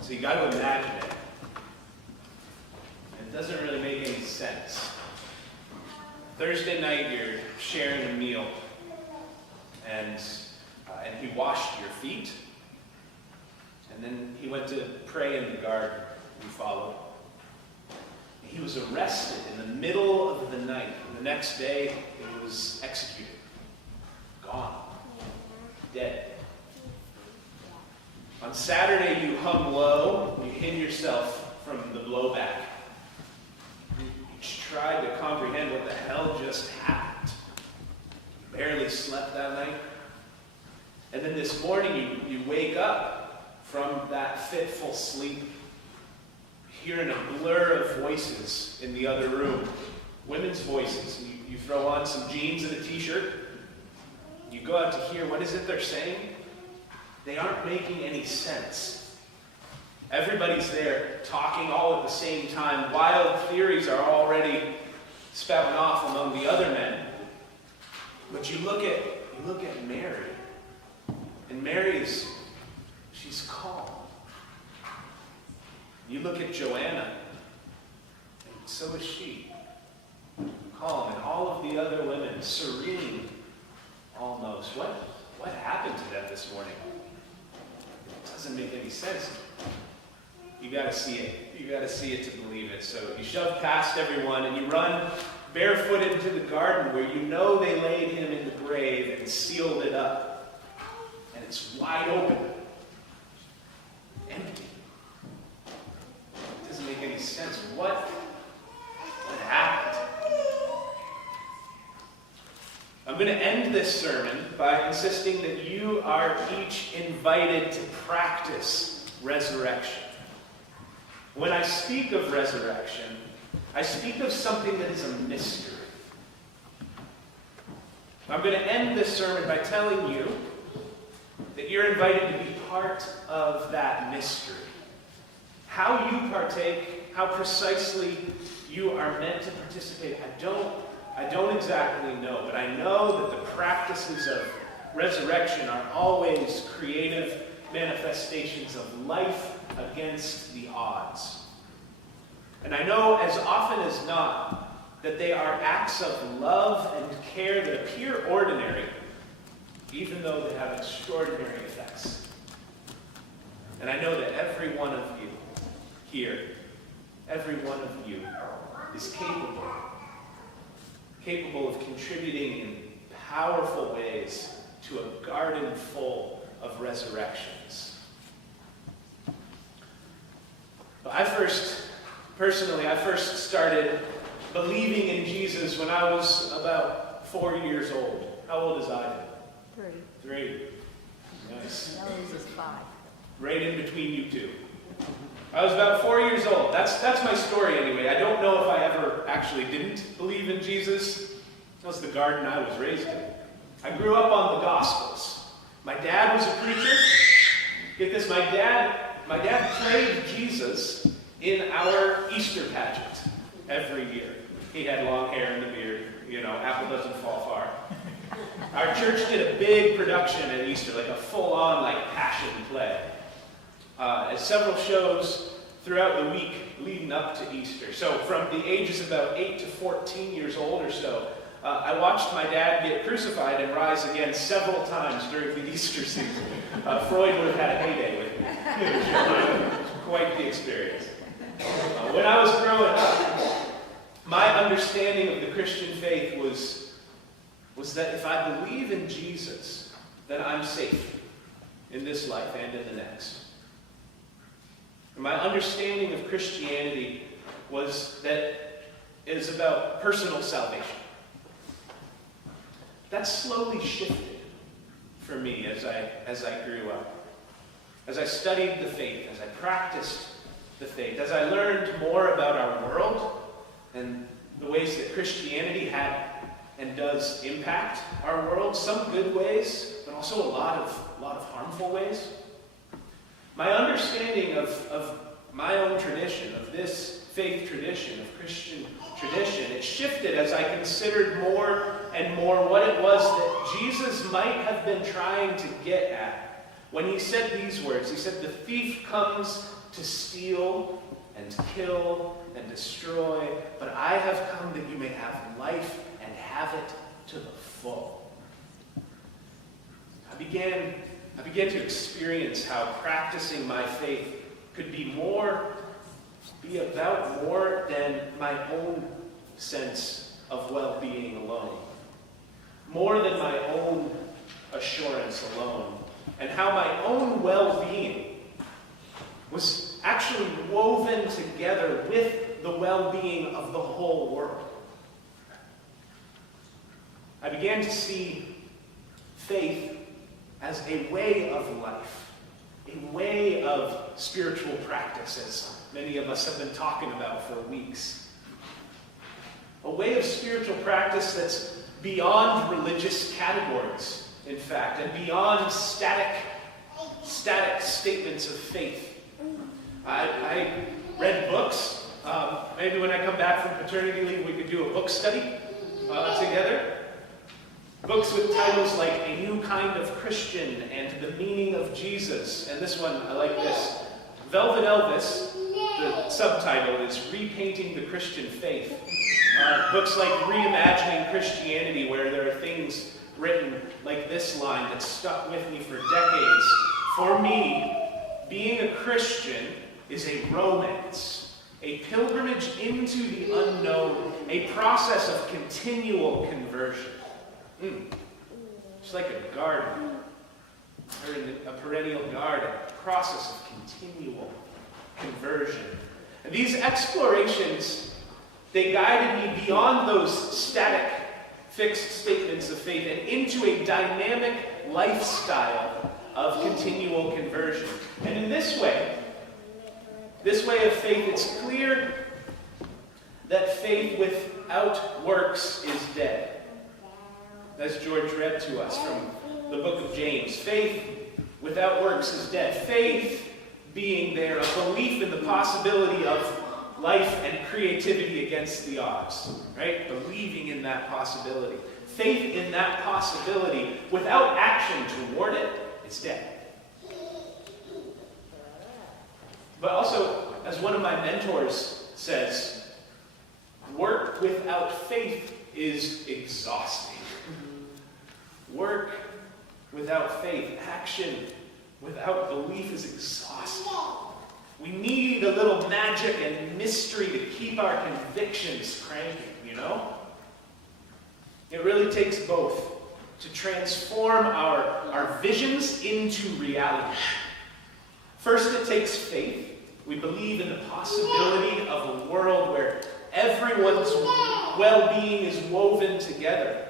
So you got to imagine it. It doesn't really make any sense. Thursday night, you're sharing a meal, and he washed your feet, and then he went to pray in the garden. You followed. He was arrested in the middle of the night. And the next day, he was executed. Gone. Dead. On Saturday, you hung low. You hid yourself from the blowback. You tried to comprehend what the hell just happened. You barely slept that night. And then this morning, you wake up from that fitful sleep, hearing a blur of voices in the other room. Women's voices. You throw on some jeans and a t-shirt. You go out to hear, what is it they're saying? They aren't making any sense. Everybody's there talking all at the same time. Wild theories are already spouting off among the other men. But you look at Mary. And Mary she's calm. You look at Joanna, and so is she. Calm. And all of the other women, serene almost. What happened to them this morning? It doesn't make any sense. You got to see it. You got to see it to believe it. So you shove past everyone and you run barefooted into the garden where you know they laid him in the grave and sealed it up. And it's wide open. Empty. It doesn't make any sense. What happened? I'm going to end this sermon by insisting that you are each invited to practice resurrection. When I speak of resurrection, I speak of something that is a mystery. I'm going to end this sermon by telling you that you're invited to be part of that mystery. How you partake, how precisely you are meant to participate, I don't exactly know, but I know that the practices of resurrection are always creative manifestations of life against the odds. And I know as often as not that they are acts of love and care that appear ordinary, even though they have extraordinary effects. And I know that every one of you here, every one of you is capable of contributing in powerful ways to a garden full of resurrections. But I first started believing in Jesus when I was about 4 years old. How old is Ivan? 3. Nice. Nose is 5. Right in between you two. I was about 4 years old. That's my story anyway. I don't know if I ever actually didn't believe in Jesus. That was the garden I was raised in. I grew up on the Gospels. My dad was a preacher. Get this, my dad played Jesus in our Easter pageant every year. He had long hair and the beard. Apple doesn't fall far. Our church did a big production at Easter, like a full-on, passion play. Several shows throughout the week leading up to Easter. So from the ages about 8 to 14 years old or so, I watched my dad get crucified and rise again several times during the Easter season. Freud would have had a heyday with me. It was quite the experience. When I was growing up, my understanding of the Christian faith was that if I believe in Jesus, then I'm safe in this life and in the next. And my understanding of Christianity was that it is about personal salvation. That slowly shifted for me as I grew up. As I studied the faith, as I practiced the faith, as I learned more about our world and the ways that Christianity had and does impact our world, some good ways, but also a lot of harmful ways. My understanding of my own tradition, of this faith tradition, of Christian tradition, it shifted as I considered more and more what it was that Jesus might have been trying to get at when he said these words. He said, "The thief comes to steal and kill and destroy, but I have come that you may have life and have it to the full. I began to experience how practicing my faith could be about more than my own sense of well-being alone, more than my own assurance alone, and how my own well-being was actually woven together with the well-being of the whole world. I began to see faith as a way of life, a way of spiritual practice, as many of us have been talking about for weeks. A way of spiritual practice that's beyond religious categories, in fact, and beyond static statements of faith. I read books. Maybe when I come back from paternity leave, we could do a book study together. Books with titles like A New Kind of Christian and The Meaning of Jesus. And this one, I like this. Velvet Elvis, the subtitle is Repainting the Christian Faith. Books like Reimagining Christianity, where there are things written like this line that stuck with me for decades. For me, being a Christian is a romance, a pilgrimage into the unknown, a process of continual conversion. It's like a garden, or a perennial garden, a process of continual conversion. And these explorations, they guided me beyond those static, fixed statements of faith and into a dynamic lifestyle of continual conversion. And in this way of faith, it's clear that faith without works is dead. As George read to us from the book of James, faith without works is dead. Faith being there, a belief in the possibility of life and creativity against the odds, right? Believing in that possibility. Faith in that possibility without action toward it, it's dead. But also, as one of my mentors says, work without faith is exhausting. Work without faith, action without belief is exhausting. We need a little magic and mystery to keep our convictions cranking, you know? It really takes both to transform our visions into reality. First, it takes faith. We believe in the possibility of a world where everyone's well-being is woven together.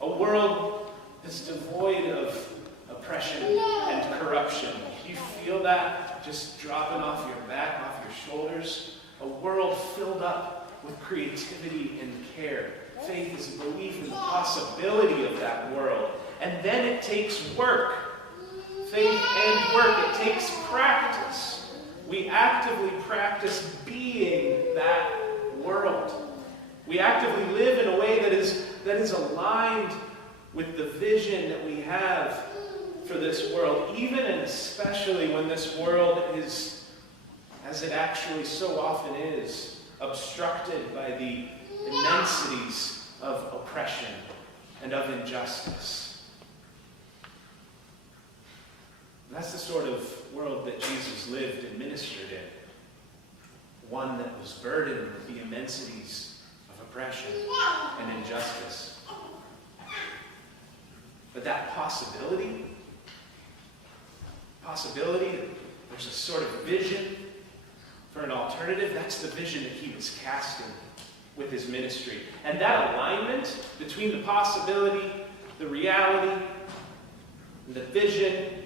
A world that's devoid of oppression and corruption. You feel that just dropping off your back, off your shoulders? A world filled up with creativity and care. Faith is a belief in the possibility of that world. And then it takes work. Faith and work. It takes practice. We actively practice being that world. We actively live in a way that is aligned with the vision that we have for this world, even and especially when this world is, as it actually so often is, obstructed by the immensities of oppression and of injustice. That's the sort of world that Jesus lived and ministered in. One that was burdened with the immensities of oppression and injustice. But that possibility, there's a sort of vision for an alternative. That's the vision that he was casting with his ministry. And that alignment between the possibility, the reality, and the vision,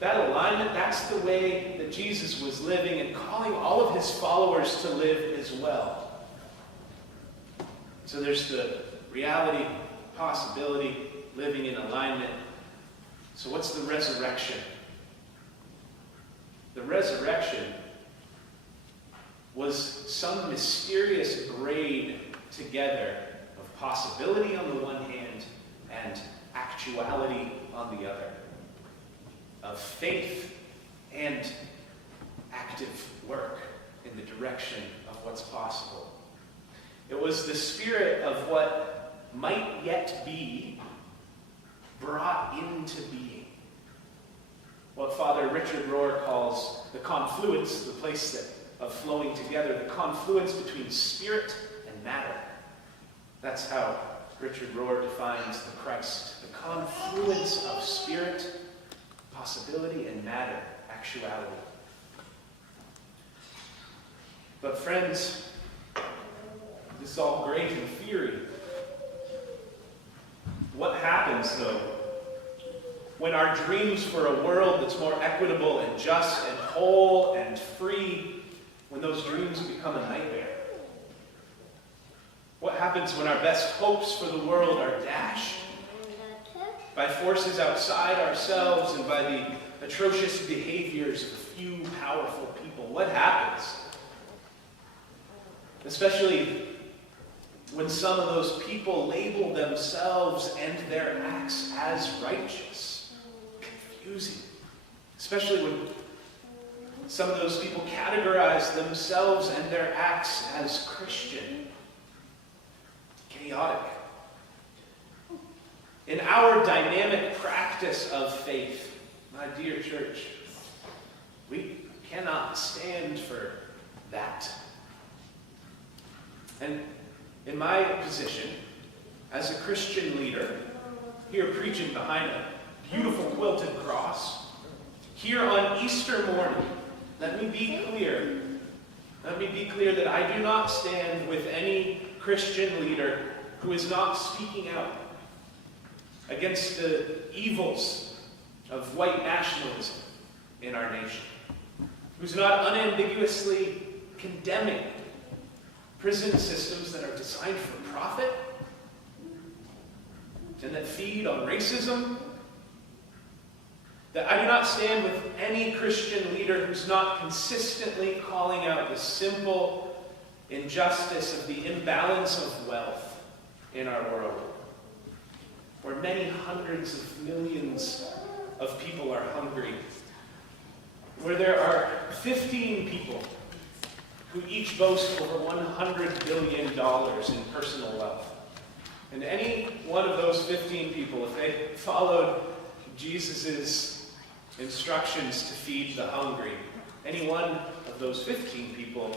that alignment, that's the way that Jesus was living and calling all of his followers to live as well. So there's the reality, possibility, living in alignment. So what's the resurrection? The resurrection was some mysterious braid together of possibility on the one hand and actuality on the other. Of faith and active work in the direction of what's possible. It was the spirit of what might yet be brought into being. What Father Richard Rohr calls the confluence, the place of flowing together, the confluence between spirit and matter. That's how Richard Rohr defines the Christ. The confluence of spirit, possibility, and matter, actuality. But friends, this is all great in theory. What happens, though, when our dreams for a world that's more equitable and just and whole and free, when those dreams become a nightmare? What happens when our best hopes for the world are dashed by forces outside ourselves and by the atrocious behaviors of a few powerful people? What happens? Especially when some of those people label themselves and their acts as righteous. Confusing. Especially when some of those people categorize themselves and their acts as Christian. Chaotic. In our dynamic practice of faith, my dear church, we cannot stand for that. And in my position as a Christian leader, here preaching behind a beautiful quilted cross, here on Easter morning, let me be clear that I do not stand with any Christian leader who is not speaking out against the evils of white nationalism in our nation, who's not unambiguously condemning prison systems that are designed for profit and that feed on racism. That I do not stand with any Christian leader who's not consistently calling out the simple injustice of the imbalance of wealth in our world, where many hundreds of millions of people are hungry, where there are 15 people who each boast over $100 billion in personal wealth. And any one of those 15 people, if they followed Jesus' instructions to feed the hungry, any one of those 15 people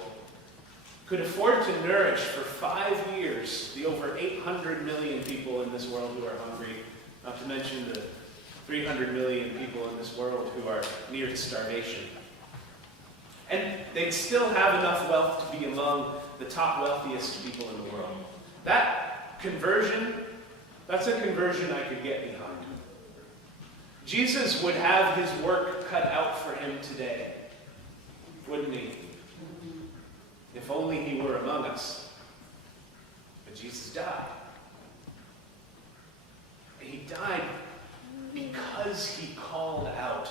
could afford to nourish for 5 years the over 800 million people in this world who are hungry, not to mention the 300 million people in this world who are near to starvation. And they'd still have enough wealth to be among the top wealthiest people in the world. That conversion, that's a conversion I could get behind. Jesus would have his work cut out for him today, wouldn't he? If only he were among us. But Jesus died. And he died because he called out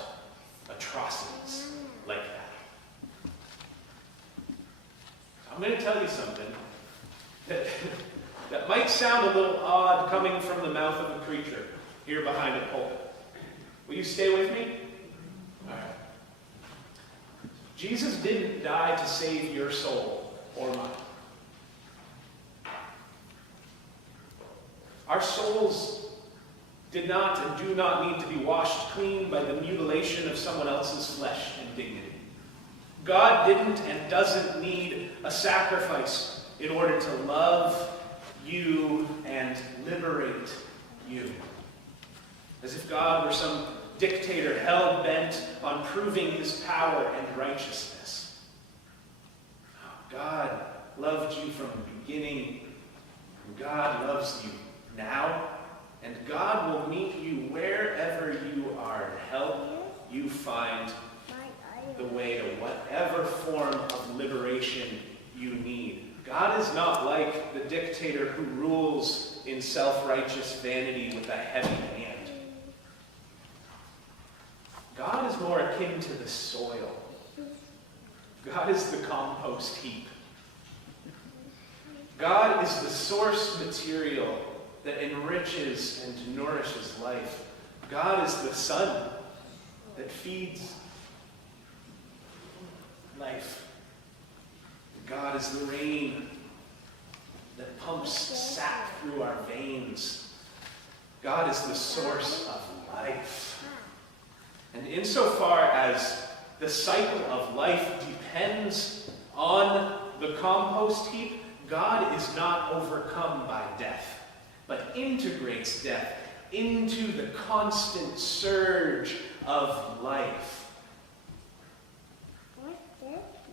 atrocities like that. I'm going to tell you something that might sound a little odd coming from the mouth of a preacher here behind a pulpit. Will you stay with me? All right. Jesus didn't die to save your soul or mine. Our souls did not and do not need to be washed clean by the mutilation of someone else's flesh and dignity. God didn't and doesn't need a sacrifice in order to love you and liberate you. As if God were some dictator hell-bent on proving his power and righteousness. God loved you from the beginning. God loves you now. And God will meet you wherever you are and help you find the way to whatever form of liberation you need. God is not like the dictator who rules in self-righteous vanity with a heavy hand. God is more akin to the soil. God is the compost heap. God is the source material that enriches and nourishes life. God is the sun that feeds. life. God is the rain that pumps sap through our veins. God is the source of life. And insofar as the cycle of life depends on the compost heap, God is not overcome by death, but integrates death into the constant surge of life.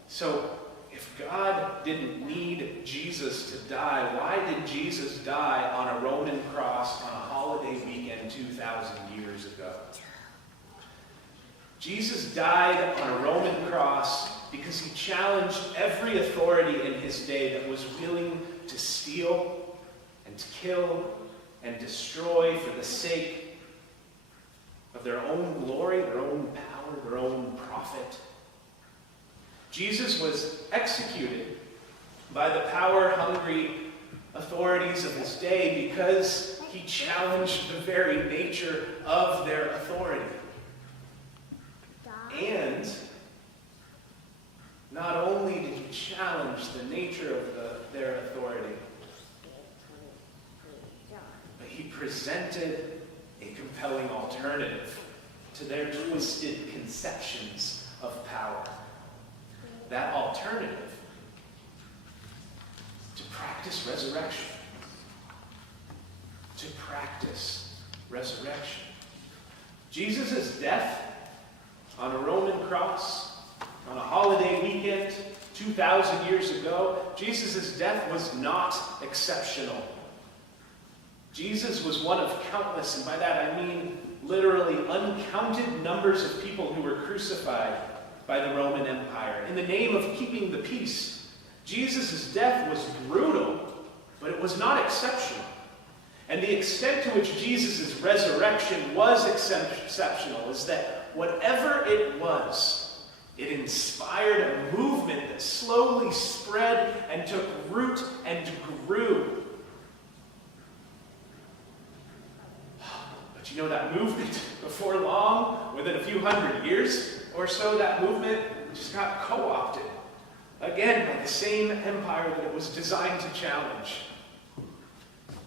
So, if God didn't need Jesus to die, why did Jesus die on a Roman cross on a holiday weekend 2,000 years ago? Jesus died on a Roman cross because he challenged every authority in his day that was willing to steal and to kill and destroy for the sake of their own glory, their own power, their own profit. Jesus was executed by the power-hungry authorities of his day because he challenged the very nature of their authority. And not only did he challenge the nature of their authority, but he presented a compelling alternative to their twisted conceptions of power. That alternative: to practice resurrection. To practice resurrection. Jesus' death on a Roman cross, on a holiday weekend 2,000 years ago, Jesus' death was not exceptional. Jesus was one of countless, and by that I mean literally uncounted numbers of people who were crucified by the Roman Empire in the name of keeping the peace. Jesus' death was brutal, but it was not exceptional. And the extent to which Jesus' resurrection was exceptional is that whatever it was, it inspired a movement that slowly spread and took root and grew. But you know, that movement, before long, within a few hundred years or so, that movement just got co-opted again by the same empire that it was designed to challenge.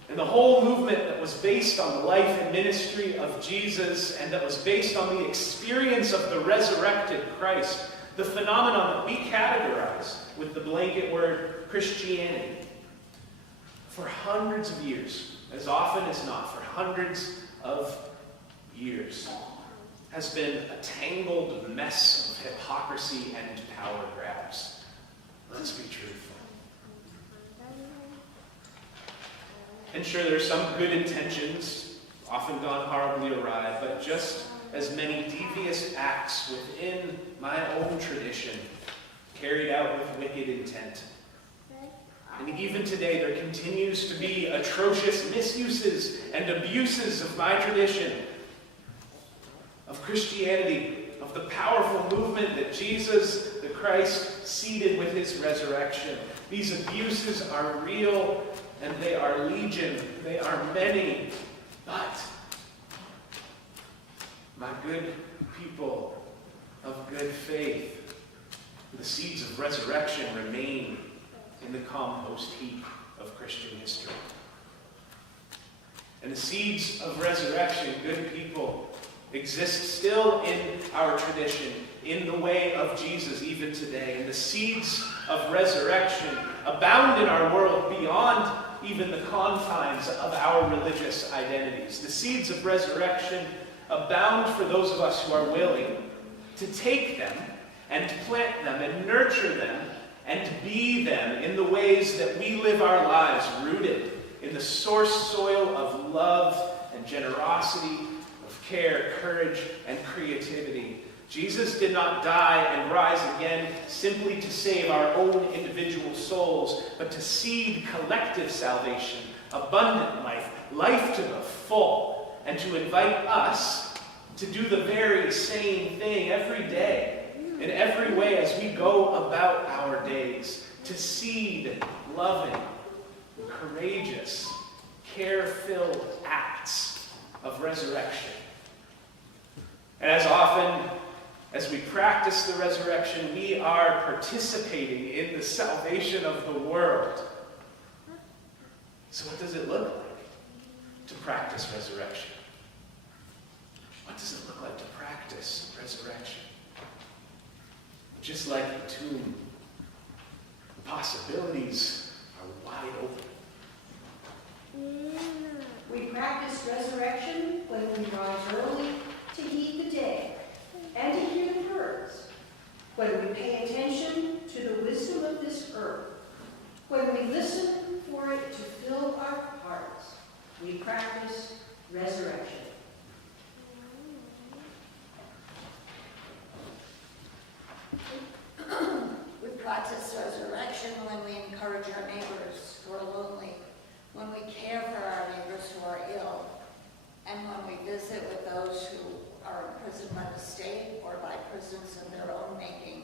And the whole movement that was based on the life and ministry of Jesus, and that was based on the experience of the resurrected Christ, the phenomenon that we categorize with the blanket word Christianity, for hundreds of years, as often as not, for hundreds of years, has been a tangled mess of hypocrisy and power grabs. Let's be truthful. And sure, there's some good intentions, often gone horribly awry, but just as many devious acts within my own tradition, carried out with wicked intent. And even today, there continues to be atrocious misuses and abuses of my tradition, of Christianity, of the powerful movement that Jesus, the Christ, seeded with his resurrection. These abuses are real, and they are legion. They are many. But my good people of good faith, the seeds of resurrection remain in the compost heap of Christian history. And the seeds of resurrection, good people, exist still in our tradition, in the way of Jesus even today. And the seeds of resurrection abound in our world beyond even the confines of our religious identities. The seeds of resurrection abound for those of us who are willing to take them and plant them and nurture them and be them in the ways that we live our lives, rooted in the source soil of love and generosity, of care, courage, and creativity. Jesus did not die and rise again simply to save our own individual souls, but to seed collective salvation, abundant life, life to the full, and to invite us to do the very same thing every day, in every way as we go about our days, to seed loving, courageous, care-filled acts of resurrection. And as often As we practice the resurrection, we are participating in the salvation of the world. So what does it look like to practice resurrection? What does it look like to practice resurrection? Just like the tomb, the possibilities are wide open. We practice resurrection when we rise early to heed the day and to hear the birds, when we pay attention to the wisdom of this earth, when we listen for it to fill our hearts. We practice resurrection. We practice resurrection when we encourage our neighbors who are lonely, when we care for our neighbors who are ill, and when we visit with those who are imprisoned by the state or by prisons of their own making.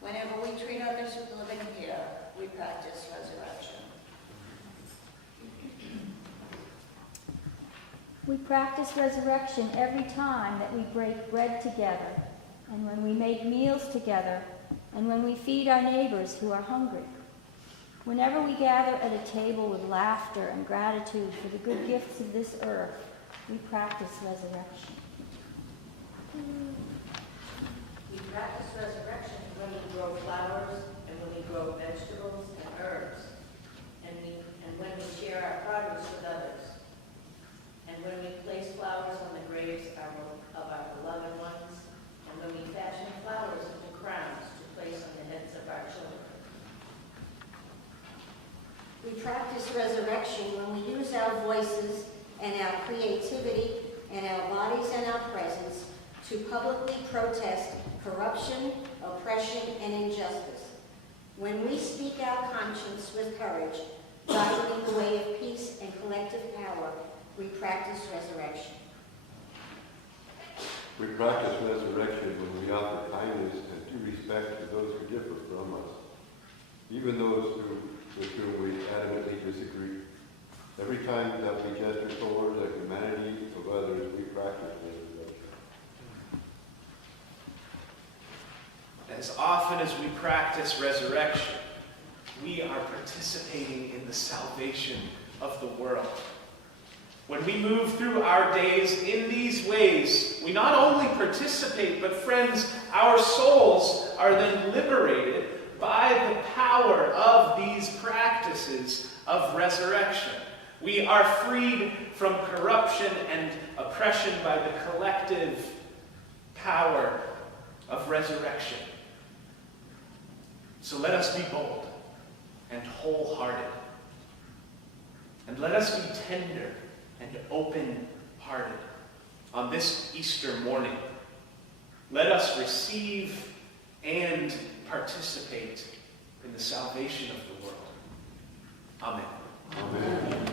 Whenever we treat others with living care, we practice resurrection. We practice resurrection every time that we break bread together, and when we make meals together, and when we feed our neighbors who are hungry. Whenever we gather at a table with laughter and gratitude for the good gifts of this earth, we practice resurrection. We practice resurrection when we grow flowers and when we grow vegetables and herbs, and when we share our produce with others, and when we place flowers on the graves of our beloved ones, and when we fashion flowers into crowns to place on the heads of our children. We practice resurrection when we use our voices and our creativity and our bodies and our presence to publicly protest corruption, oppression, and injustice. When we speak our conscience with courage, guiding the way of peace and collective power, we practice resurrection. We practice resurrection when we offer kindness and due respect to those who differ from us, even those with whom we adamantly disagree. Every time that we gesture toward the humanity of others, we practice resurrection. As often as we practice resurrection, we are participating in the salvation of the world. When we move through our days in these ways, we not only participate, but friends, our souls are then liberated by the power of these practices of resurrection. We are freed from corruption and oppression by the collective power of resurrection. So let us be bold and wholehearted. And let us be tender and open-hearted on this Easter morning. Let us receive and participate in the salvation of the world. Amen. Amen.